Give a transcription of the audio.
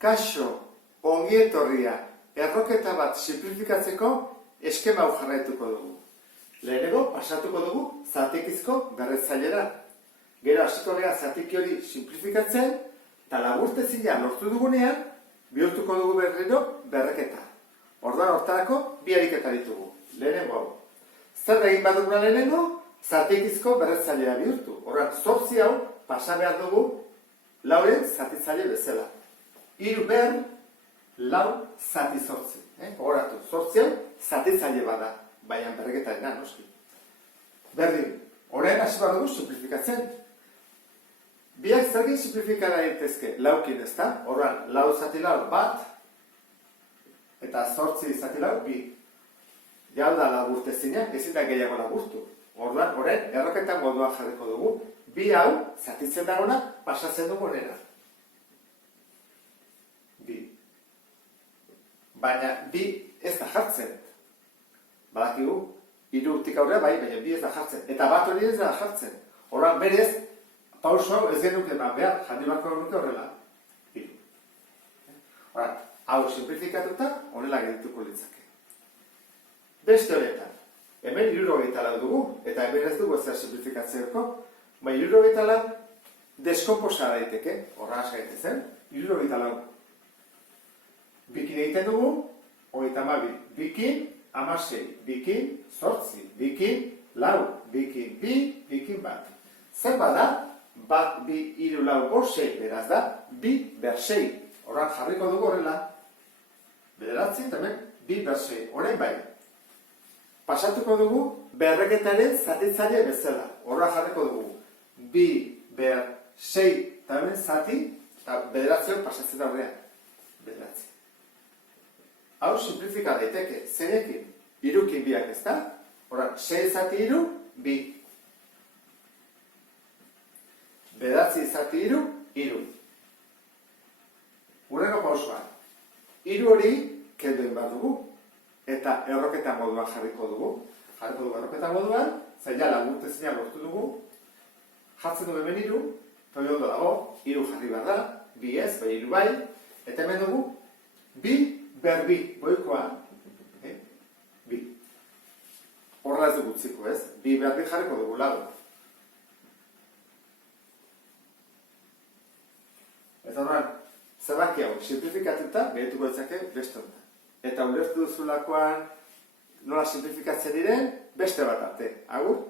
Kaixo, ongi etorria, erroketa bat simplifikatzeko eskema hau jarraituko dugu. Lehenengo pasatuko dugu zatikizko berretzailera. Gero hasiko gara zatiki hori simplifikatzen, eta laburtezina lortu dugunean, bihurtuko dugu berriro berreketa. Orduan hortarako bi ariketa ditugu. Lehenengo hau. Zer egin baduguna lehenengo, zatikizko berretzailera bihurtu. Orduan, 8 hau pasa behar dugu lauren zatitzaile bezala. 3 behar, lau zati 8. Horatu, 8 hau zatitzaile bada, baina berreketaren noski. Berdin, orain hasi behar dugu simplifikatzen. Biak zergin simplifikara daitezke laukin ez da, orduan, lau zati lau bat, eta 8 zati lau bi. Jau da laburtezina, ezin da gehiago laburtu. Orduan, orain, erroketan moduan jarriko dugu, bi hau, zatitzen dagona, pasatzen dugu nera. Bi. Baina, bi ez da jartzen. Badakigu, 3 aurrera bai, baina bi ez da jartzen. Eta bat hori ez da jartzen. Orduan, berez, pauso hau ez genuke eman behar, jandi barko nuke horrela. 3. Orduan, hau simplifikatuta, honela gerituko litzake. Beste honetan, hemen 74 dugu, eta hemen ez dugu ezer simplifikatzeko, baina 74 deskomposa daiteke, horra gaitezen, 74. Bikin egiten dugu, 32, bikin, 16, bikin, 8, bikin, lau, bikin, bi, bikin bat. Zer bada, bat, bi, hiru, lau, bost, 6, beraz da, bi, ber 6. Horran jarriko dugu horrela, bederatzi, eta hemen, bi, ber 6. Horrein bai. Pasatuko dugu berreketaren zatitzaile bezala. Horra jarriko dugu. Bi, ber, 6, eta hemen zati, eta bederatzean pasatzen da horrean. Bederatzi. Hau simplifika daiteke, zeinekin? 3 biak ez da? Horra, 6 zati 3, bi. Bederatzi zati 3, 3. Hurrengo pausoa. 3 hori kendu egin behar dugu. Eta erroketa moduan jarriko dugu. Jarriko dugu erroketa moduan, zaila laburtezina lortu dugu. Jartzen dugu hemen 3, eta ondo dago, 3 jarri behar da, bi ez, bai 3 bai, eta hemen dugu, bi ber bi, boikoa, bi. Horrela ez dugu utziko ez, bi ber bi jarriko dugu lagu. Eta horren, zebaki hau, simplifikatuta, behituko etzake beste honetan. Eta ulertu duzulakoan nola simplifikatzen diren, beste bat arte. Agur?